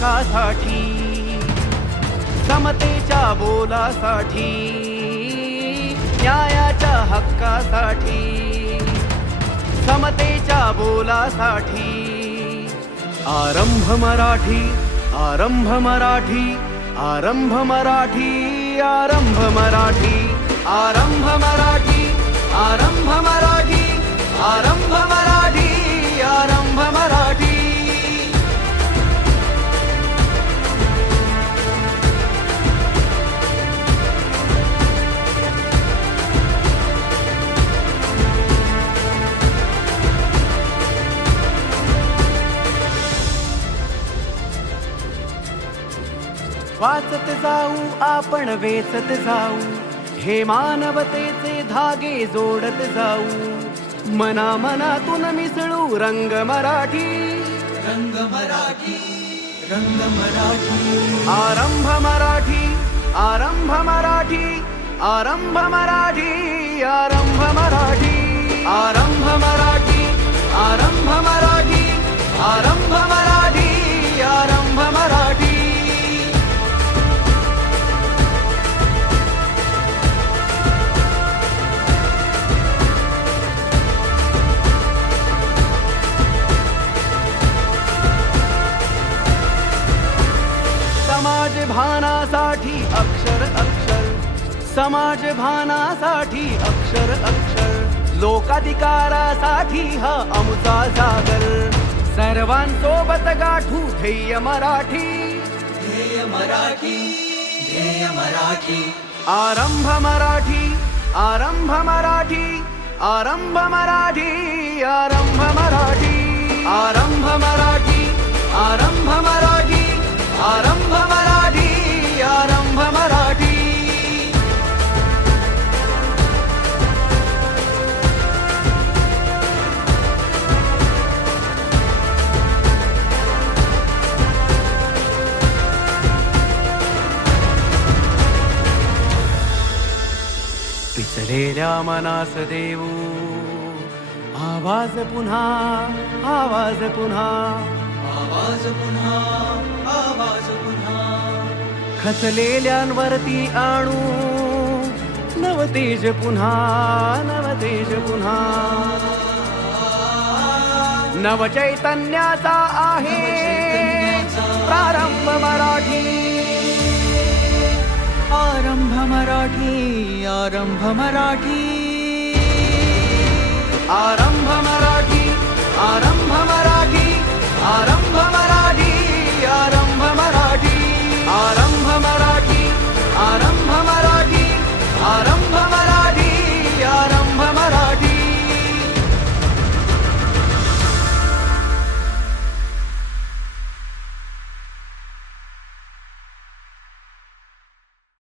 हक्कासाठी, समतेच्या बोलासाठी, न्यायाच्या हक्कासाठी, समतेच्या बोलासाठी. आरंभ मराठी, आरंभ मराठी, आरंभ मराठी, आरंभ मराठी, आरंभ मराठी, आरंभ मराठी, आरंभ मराठी, आरंभ मराठी. वाचत जाऊ आपण, वेचत जाऊ, हे मानवतेचे धागे जोडत जाऊ. मना मनातून मिसळू रंग मराठी, रंग मराठी, रंग मराठी. आरंभ मराठी, आरंभ मराठी, आरंभ मराठी, आरंभ मराठी, आरंभ मराठी, आरंभ मराठी, आरंभ मराठी, आरंभ मराठी. समाज भानासाठी अक्षर अक्षर, समाज भानासाठी अक्षर अक्षर, लोकाधिकारासाठी हा आमचा जागर. सर्वांसोबत गाठू ध्येय मराठी, ध्येय मराठी, ध्येय मराठी. आरंभ मराठी, आरंभ मराठी, आरंभ मराठी, आरंभ मराठी, आरंभ मराठी, आरंभ मराठी, आरंभ मराठी, आरंभ मराठी. पिचलेल्या मनास देऊ आवाज पुन्हा, आवाज पुन्हा, आवाज पुन्हा, आवाज पुन्हा. खचलेल्यांवरती आणू नवतेज पुन्हा, नवतेज पुन्हा. नवचैतन्याचा आहे प्रारंभ मराठी. आरंभ मराठी, आरंभ मराठी. आरंभ मराठी, आरंभ मराठी, आरंभ